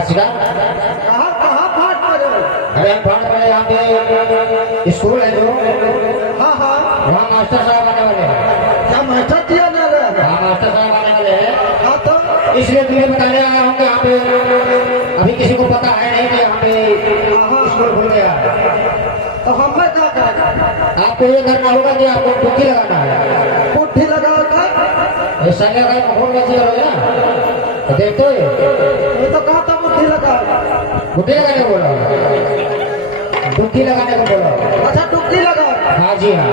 नमस्कार। कहाँ कहाँ फाट पड़े? अरे हम फाट पड़े यहाँ पे स्कूल है जो, हाँ हाँ, वहाँ मास्टर साहब आने वाले हैं। क्या मास्टर दिया ना रहे? हाँ मास्टर साहब आने वाले हैं, हाँ तो इसलिए तुम्हें बताने आया हूँ कि यहाँ पे अभी किसी को पता है नहीं कि यहाँ पे स्कूल खुल गया। तो हमें क्या करेंगे? आपको ये करना होगा कि आपको टुक्की लगाना है। पुट्ठी लगा कर ऐसा क्या कहीं मखोल का चीज हो ना, तो देखते हो ये तो कहा था पुट्ठी लगा। टुक्की लगाने को बोला, टुक्की लगाने को बोला। अच्छा टुक्की लगा। हाँ जी हाँ,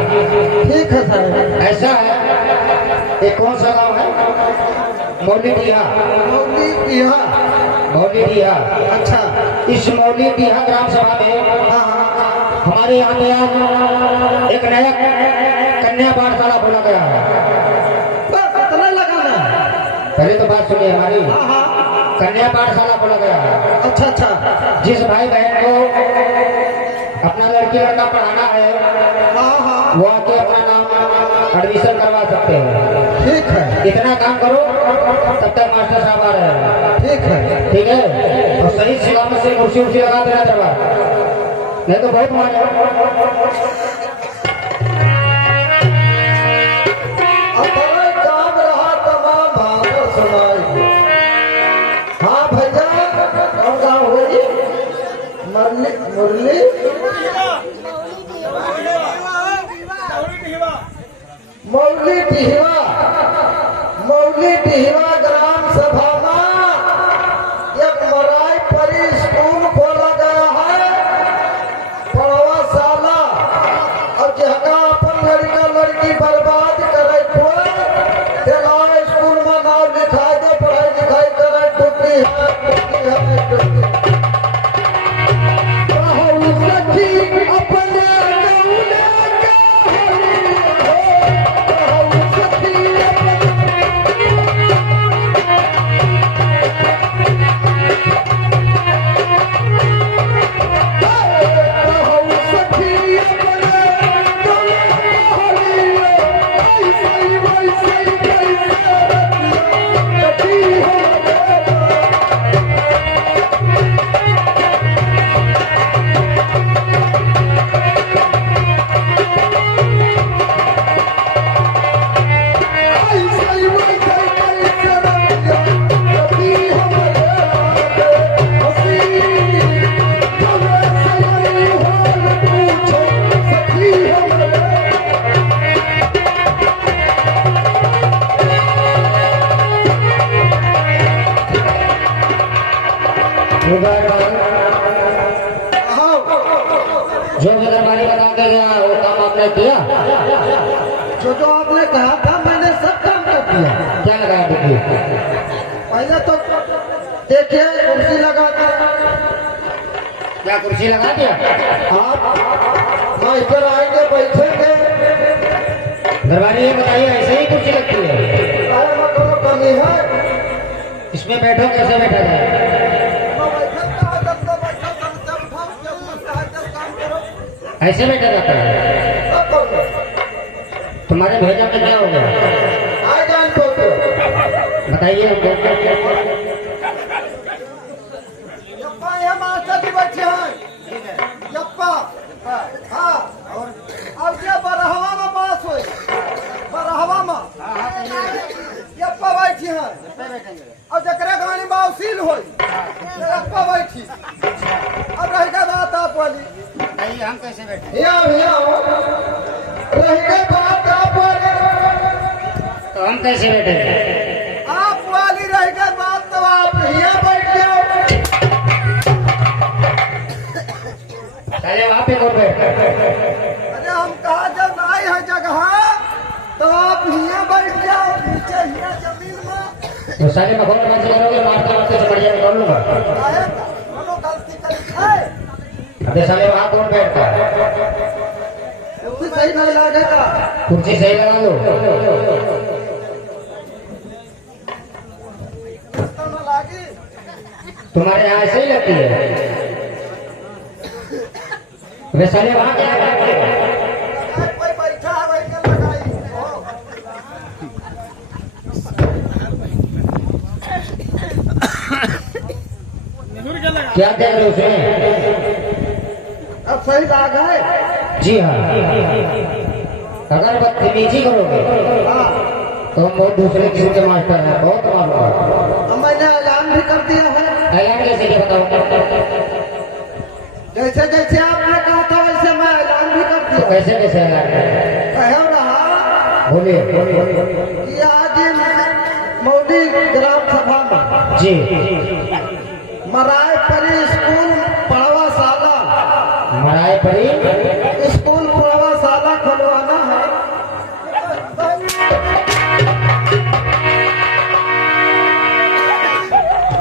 ठीक है सर। ऐसा है। ये कौन सा गाँव है? मौली बिहार। मौली बिहार। मौली बिहार। अच्छा, इस मौली बिहार ग्राम सभा में हाँ हाँ, हमारे यहाँ पे आज एक नया कन्या पाठशाला खोला गया है। बस इतना लगाना है। पहले तो बात सुनिए हमारी। हाँ हाँ, कन्या पाठशाला खोला गया है। अच्छा अच्छा, जिस भाई बहन को अपना लड़की लड़का पढ़ाना है हाँ हाँ, वो आके अपना नाम एडमिशन करवा सकते हैं। ठीक है, इतना काम करो तब तक मास्टर साहब आ रहे हैं। ठीक है, ठीक है, और सही सलामत से कुर्सी उर्सी लगा देना दरबार, नहीं तो बहुत मांगे। अपना काम रहा तमाम भागवत सुनाई। हाँ भैया, कौन गाँव हो जी? मुरली मुरली मौली टिहवा, मौली टिहवा ग्राम सभा में एक मराई परी स्कूल खोला गया है, पढ़वाशाला। और जहाँ अपन लड़का लड़की बर्बाद करे कोई तेरा स्कूल में नाम लिखाई दे, पढ़ाई लिखाई करे। टुकड़ी है, टुकड़ी है, टुकड़ी। जो दरबारी बता के गया वो काम आपने किया? जो आपने कहा था मैंने सब काम कर दिया। क्या लगाया टुक्की? पहले तो देखिए कुर्सी लगा था। क्या कुर्सी लगा दिया? आप मास्टर आएंगे बैठेंगे। दरबारी ये बताइए ऐसे ही कुर्सी लगती है? अरे में कोनो कमी है? इसमें बैठो, कैसे बैठा जाए? ऐसे बैठा जाता है? तुम्हारे भेजा में क्या हो गया? बताइए हमको। यप्पा ये मास्टर जी बैठे हैं। यप्पा, हाँ, और ये बरहवा में बास हुई, बरहवा में यप्पा बैठी हैं। और जकरे गाड़ी बाउसील हुई यप्पा बैठी। अब रह गई बात आप वाली। बताइए हम कैसे बैठे? यहाँ रह गई बात आप वाली। तो हम कैसे बैठे? आप वाली रह गई बात तो आप यहाँ बैठ जाओ। पहले वहाँ पे कौन बैठ? अरे हम कहा जब आई है जगह तो आप यहाँ बैठ जाओ, नीचे यहाँ जमीन में। तो सारे मखौल में करोगे, मारते मारते से बढ़िया कर लूंगा। दोनों गलती करी है। अबे साले वहाँ कौन बैठता है? कुर्सी सही नहीं लगेगा। कुर्सी सही लगा लो। तुम्हारे यहाँ ऐसे ही लगती है? वे साले वहाँ क्या करते हैं? कोई बैठा है वही कर लगाई। क्या देख रहे हो उसमें? अब सही राग है। जी हाँ, अगर बदतमीजी करोगे हाँ, तो हम बहुत दूसरे किस्म के मास्टर हैं, बहुत मालूम है। अब मैंने ऐलान भी कर दिया है। ऐलान कैसे क्या बताओ? जैसे जैसे आपने कहा था वैसे मैं ऐलान भी कर तो दिया। कैसे कैसे ऐलान करें? कहो रहा बोलिए। कि आज मौली ग्राम सभा में जी, मराए परी स्कूल पढ़वाशाला मराए पड़ी स्कूल पढ़वाशाला खुलवाना है।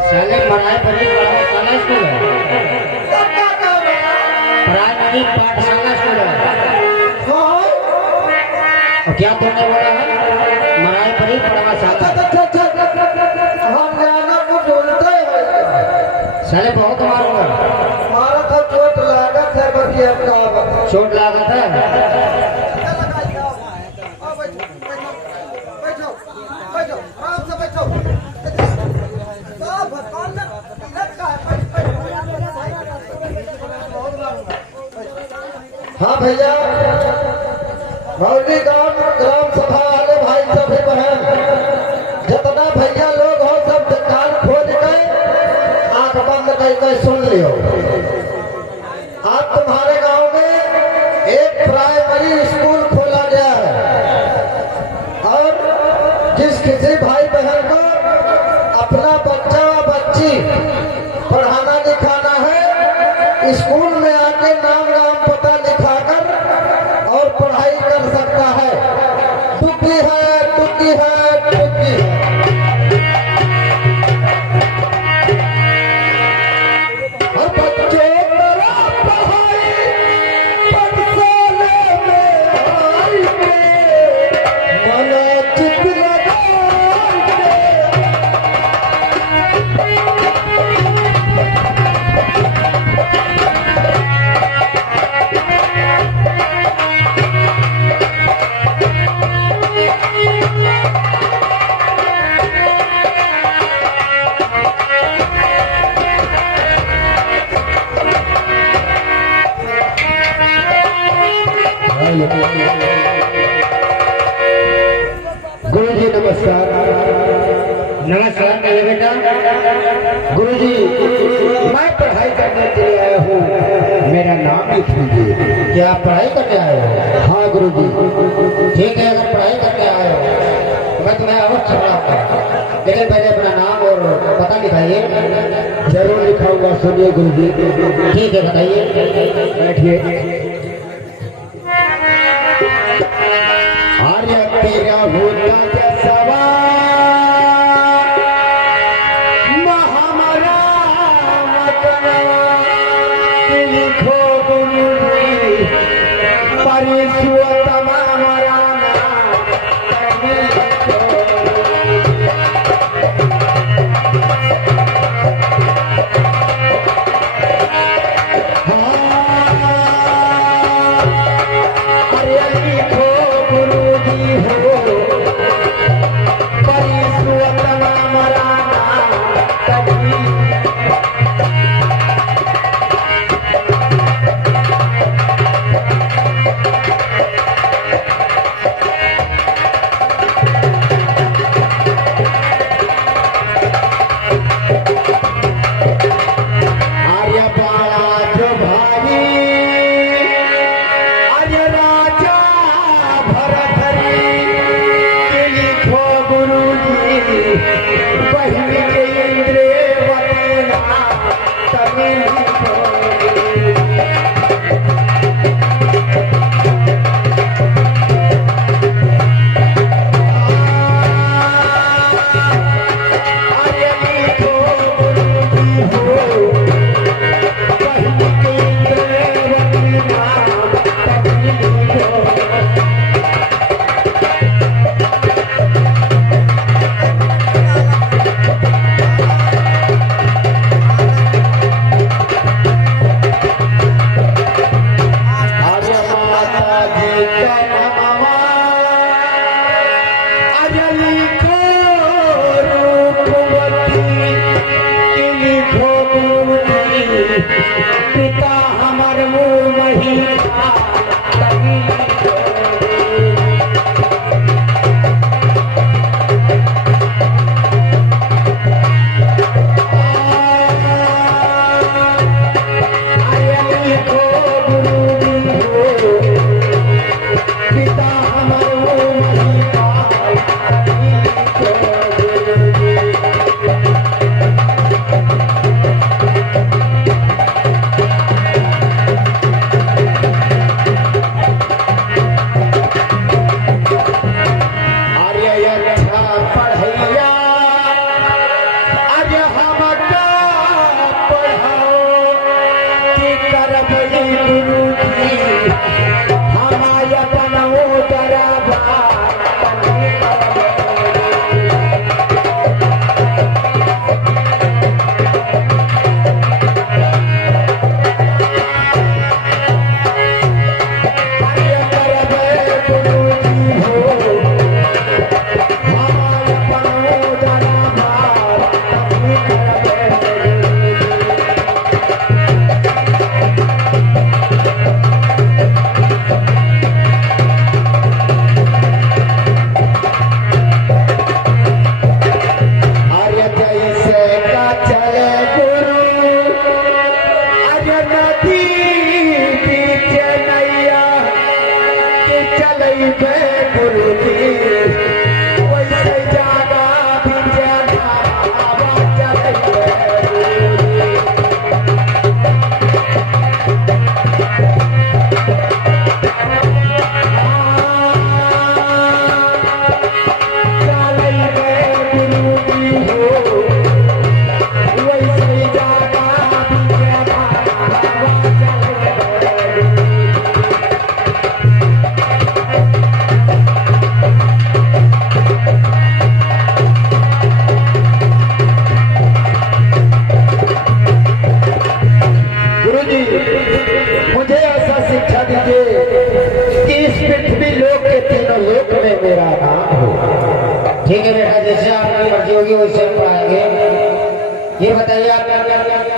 साले मराए पड़ी पाठशाला स्कूल है, तब क्या कर रहा है? प्राथमिक पाठशाला स्कूल है। हाँ? और क्या तुमने बोला है? मराए पड़ी पाठशाला। हम ज्ञाना को बोलते हैं। साले बहुत मारूंगा। हमारा तो चोट लागत है बाकी आपका बता। चोट लागत है। बैठो बैठो आराम से बैठो। हाँ भैया, मौली गांव ग्राम सभा वाले भाई सभी बहन जितना भैया लोग हो सब कान खोल के आंख बंद करके सुन लियो। आज तुम्हारे गांव में एक प्राइमरी स्कूल खोला गया है और जिस किसी भाई बहन को अपना बच्चा व बच्ची पढ़ाना लिखाना है, स्कूल में आके नाम पता लिखाकर और पढ़ाई कर सकता है। टुकी है टुकी है टुकी है। और बच्चों करो पढ़ाई पाठशाला में आई के मन चित लगाई के। गुरु जी नमस्कार। नमस्कार मेरे बेटा। गुरु जी, मैं पढ़ाई करने के लिए आया हूँ, मेरा नाम लिख लीजिए। क्या आप पढ़ाई करने आए हो? हाँ गुरु जी। ठीक है, अगर पढ़ाई करने आए हो तो मैं तुम्हें अवश्य पढ़ाऊंगा, लेकिन पहले अपना नाम और पता लिखाइए। जरूर लिखाऊंगा, सुनिए गुरु जी। ठीक है, बताइए। बैठिए। आर्य तेरा होता जैसा महामरा लिखो गुरु परिश्वतमा मराना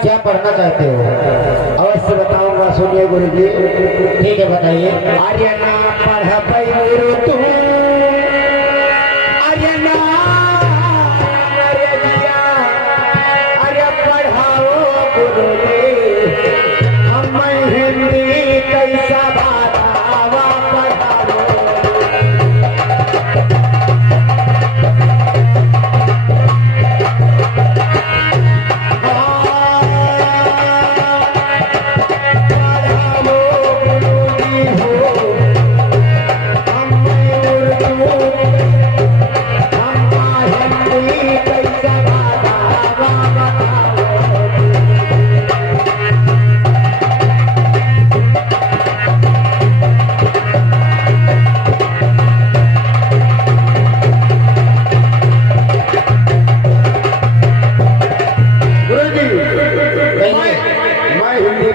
क्या पढ़ना चाहते हो? अवश्य बताऊंगा, सुनिए गुरुजी। ठीक है, बताइए। आर्य ना पढ़ पैरु तू, आर्य ना आर्य दिया, आर्य पढ़ाओ गुरुजी, हम हिंदी कैसा बातावा पढ़ाओ।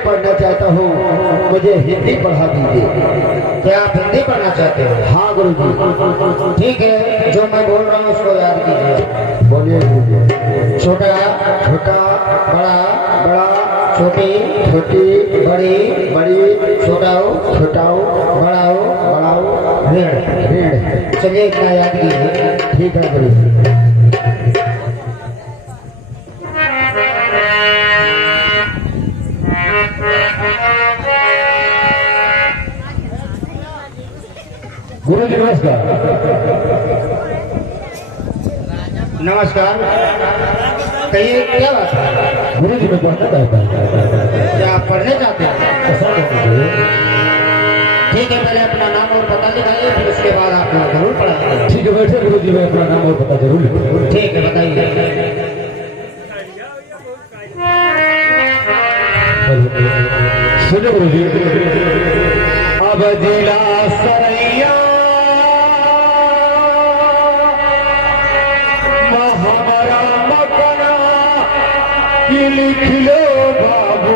पढ़ना चाहता हूँ, मुझे हिंदी पढ़ा दीजिए। क्या आप हिंदी पढ़ना चाहते हो? हाँ गुरुजी। ठीक है, जो मैं बोल रहा हूँ उसको याद कीजिए। बोलिए गुरुजी। छोटा छोटा, बड़ा बड़ा, छोटी छोटी, बड़ी बड़ी, छोटाओ छोटाओ, बड़ाओ बड़ाओ, ऋण ऋण। चलिए इतना याद कीजिए। ठीक है गुरुजी। गुरुजी नमस्कार। नमस्कार, कहिए क्या बात है? गुरुजी मैं पढ़ना चाहता हूँ। क्या आप पढ़ने चाहते हैं? ठीक है, पहले अपना नाम और पता दिखाइए, फिर उसके बाद आप जरूर पढ़ाएंगे। ठीक है बैठे गुरुजी, मैं अपना नाम और पता जरूर लिखूंगा। ठीक है, बताइए। सुनो गुरुजी। अब जिला सरैया हमारा मकना की लिख लो बाबू,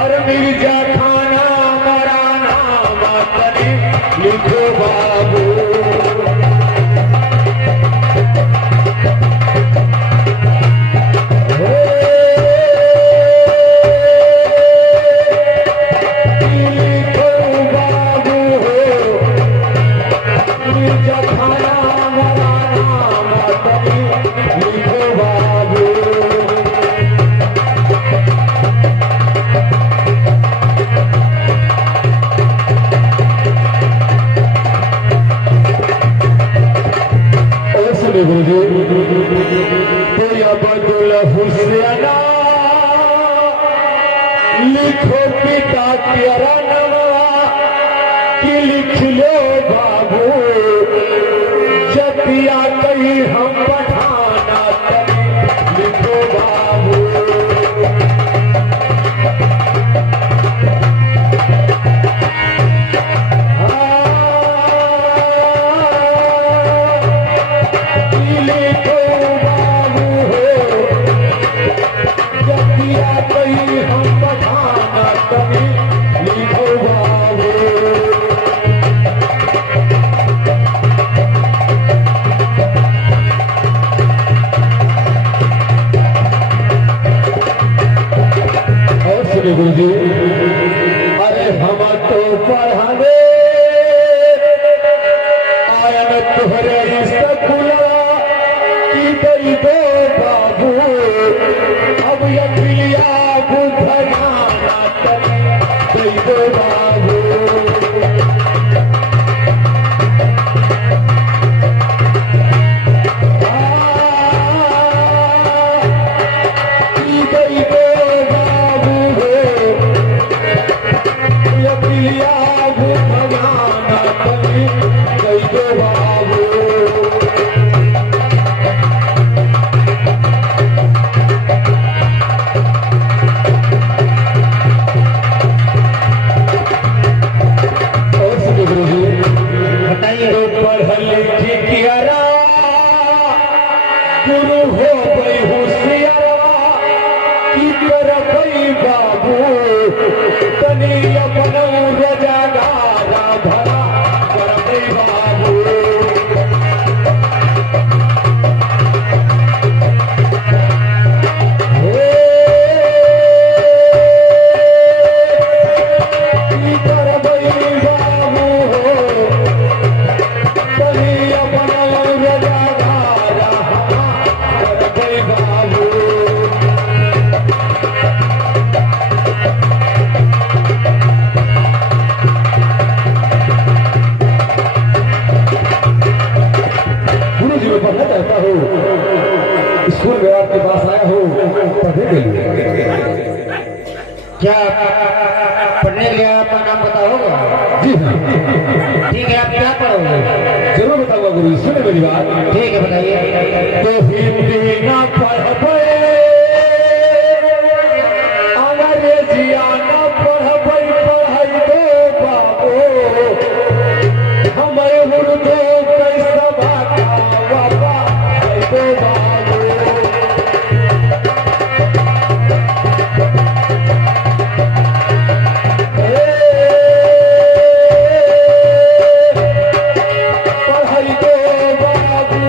और मिर्जा खाना हमारा नाम तरी लिखो बाबू। लिखो पिता तेरा नवा कि लिख लो बाबू, जब या कहीं हम पठाना तभी लिखो बाबू। गुरुजी अरे हम तो पढ़ाने आयन तुहरे स्कूला की दई दो बाबू, अब यकिलिया बुधना दई दो बाबू। क्या पढ़ने के लिए आपका नाम पता होगा? जी हाँ, ठीक है, आप क्या पढ़ोगे? जरूर बताऊंगा गुरु जी, सुने मेरी बात। ठीक है, बताइए। तो हिंदी ना पढ़बे, अंग्रेजिया ना पढ़बे, पढ़ाई दो बाबू, हमारे उर्दू कैसा बाबा बाबा दो बाबू। पढ़ाई दो बाबू,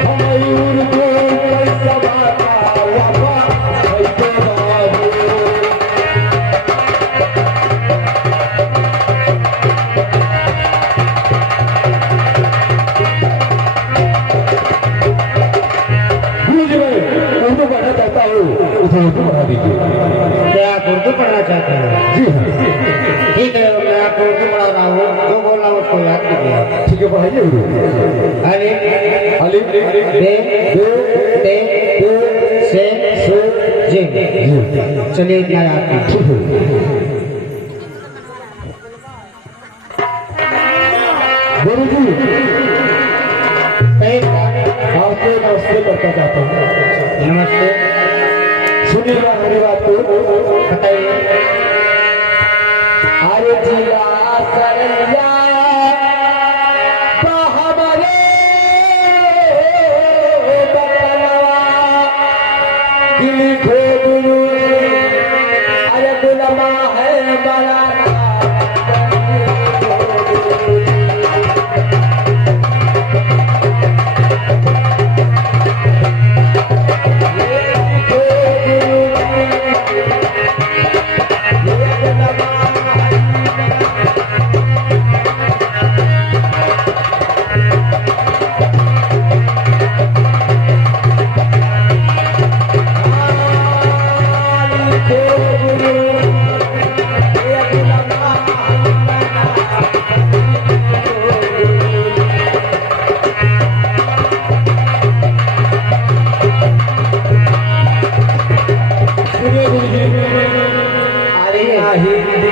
हमारी उर्दू कैसा बाबा बाबा दो बाबू। गुरुजी मैं उर्दू पढ़ना चाहता हूँ, उसे उर्दू पढ़ा दीजिए। क्या आप उर्दू पढ़ना चाहते हैं? जी हाँ, ठीक है, मैं आपको उर्दू पढ़ा रहा हूँ, जो बोल रहा हूँ उसको याद कीजिए। ठीक है, पढ़ाइए गुरु। अलिफ अलिफ बे दो ते से जिम। चलिए इतना याद कीजिए। ठीक है गुरु जी, एक आपको नमस्ते करता चाहता हूँ। नमस्ते, सुनिएगा मेरी बात को। बताइए। अरे जिया सरैया हमारे दिल खो गुरु, अरे गुलमा है बड़ा हिंदी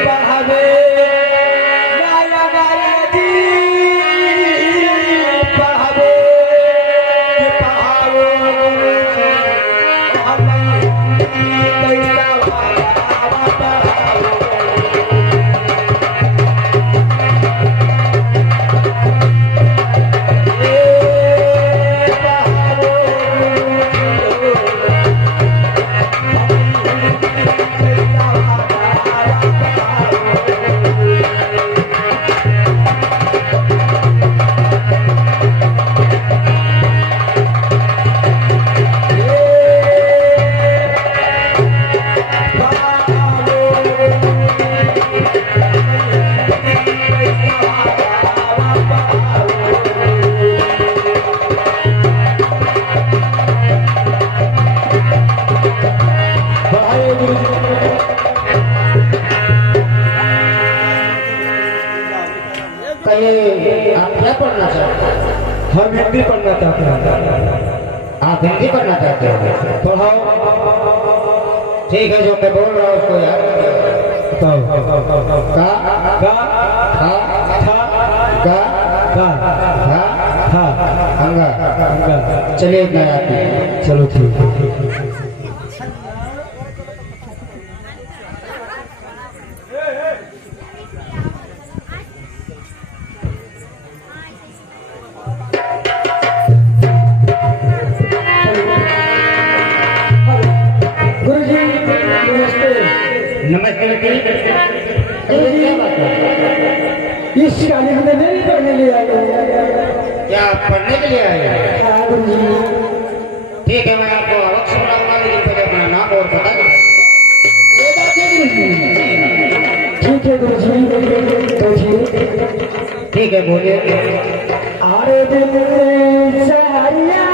पढ़ावे गाया गायत्री पढ़ावे पढ़ाओ हमें कैसा कहिए, आप क्या पढ़ना चाहते हैं? हम हिंदी पढ़ना चाहते हैं। आप हिंदी पढ़ना चाहते हैं? पढ़ाओ। ठीक है, जो मैं बोल रहा हूँ उसको याद कीजिए। बताओ। का गा खा था गा गा हा था हंगा। गा। चलिए इतना याद कीजिए। चलो ठीक है। गुरुजी नमस्ते। नमस्ते बेटी। क्या बात है? इस काली हमें नहीं पढ़ने ले आए। क्या आप पढ़ने के लिए आए हैं? हाँ गुरुजी। ठीक है, मैं आपको अवश्य पढ़ाऊंगा, लेकिन पहले अपना नाम और पता करें। ठीक है गुरुजी, तो ठीक है, बोलिए। अरे दिल सारिया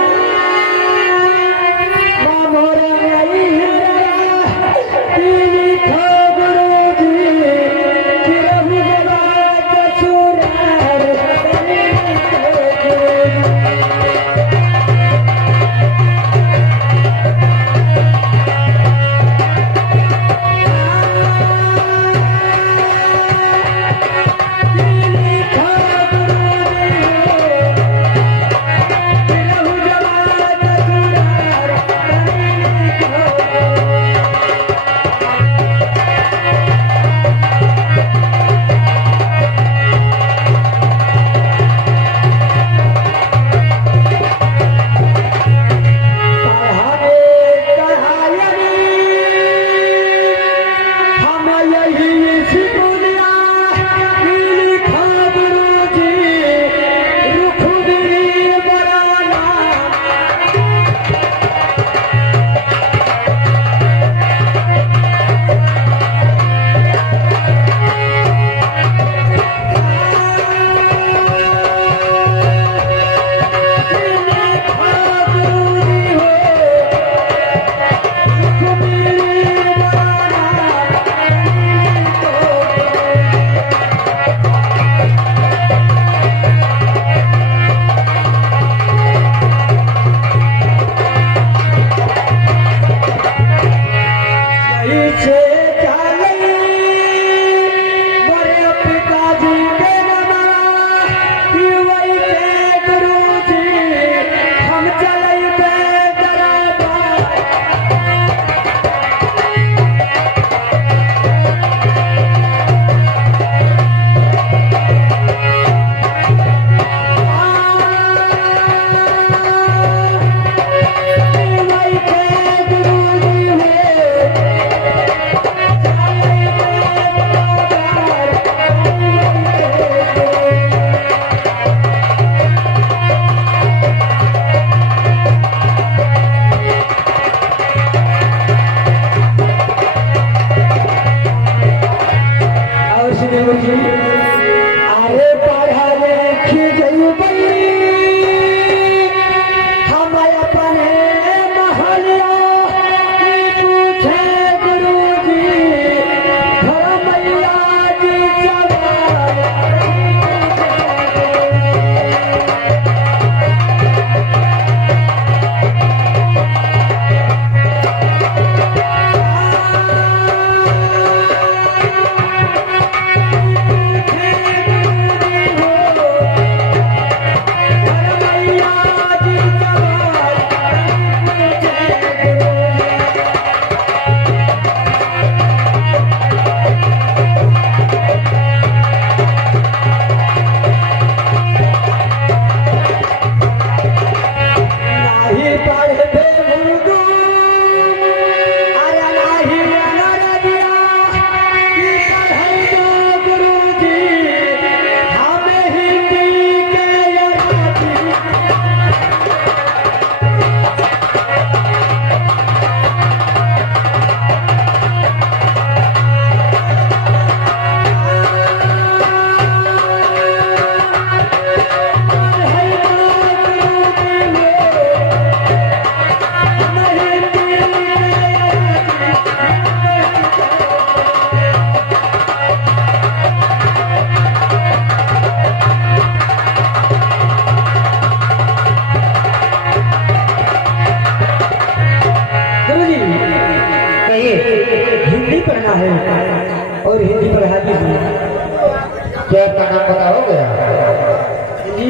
मामोरा आई गुरुजी अरे पढ़ा लिखी जइबई हम अपने महलिया की पूछे गुरुजी घर मैया जी जवान हिंदी पढ़ना है और हिंदी पढ़ा दीजिए। क्या आपका नाम पता हो गया? जी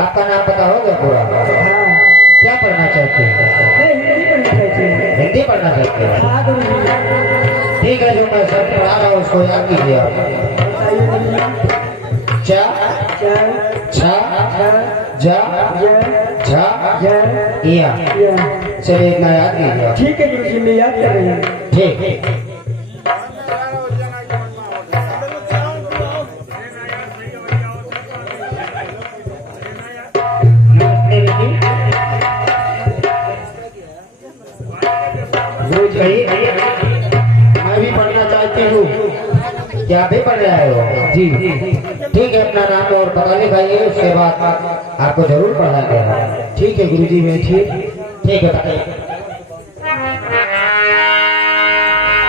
आपका नाम पता हो गया पूरा? हाँ क्या पढ़ना चाहते हैं? मैं हिंदी पढ़ना चाहती हूँ। हिंदी पढ़ना चाहते हैं? हाँ गुरुजी ठीक है, जो मैं सब पढ़ा रहा हूँ उसको याद कीजिए आप। बताइए गुरुजी। चा चार छा जा झा या चलिए इतना याद कीजिए। ठीक है गुरुजी मैं याद कर रही हूँ। ठीक गुरुजी मैं भी पढ़ना चाहती हूँ। क्या आप भी पढ़ रहे हो? जी ठीक है, अपना नाम और पता लिखाइए, उसके बाद आपको जरूर पढ़ाएंगे। ठीक है गुरुजी, मैं ठीक है बताइए।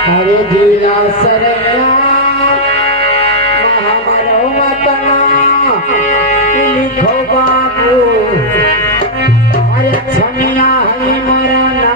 हरे जिला सरया हमारो मतना लिखो बाबू अरे छनिया है मरना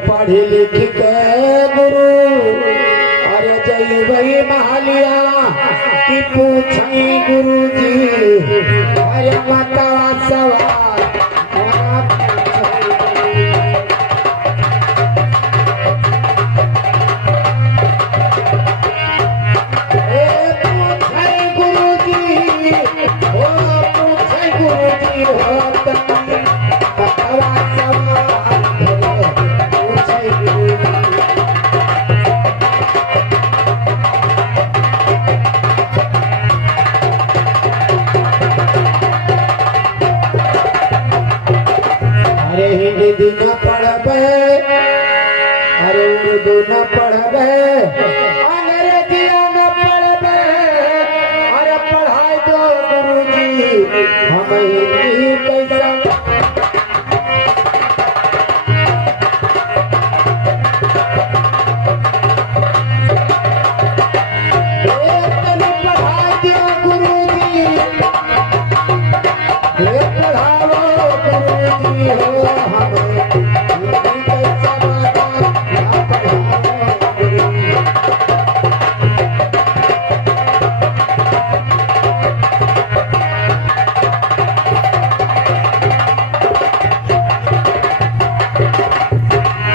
पढ़ी लिख के गुरु अरे जय वही महलिया की पूछई गुरु जी अरे मता सवाल हिंदी न पढ़बे अरे उर्दू न पढ़बे अंग्रेजिया न पढ़बे हम हिंदी कैसा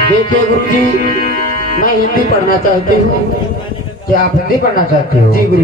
देखिए गुरुजी, मैं हिंदी पढ़ना चाहती हूँ। क्या आप हिंदी पढ़ना चाहते हो? जी गुरु।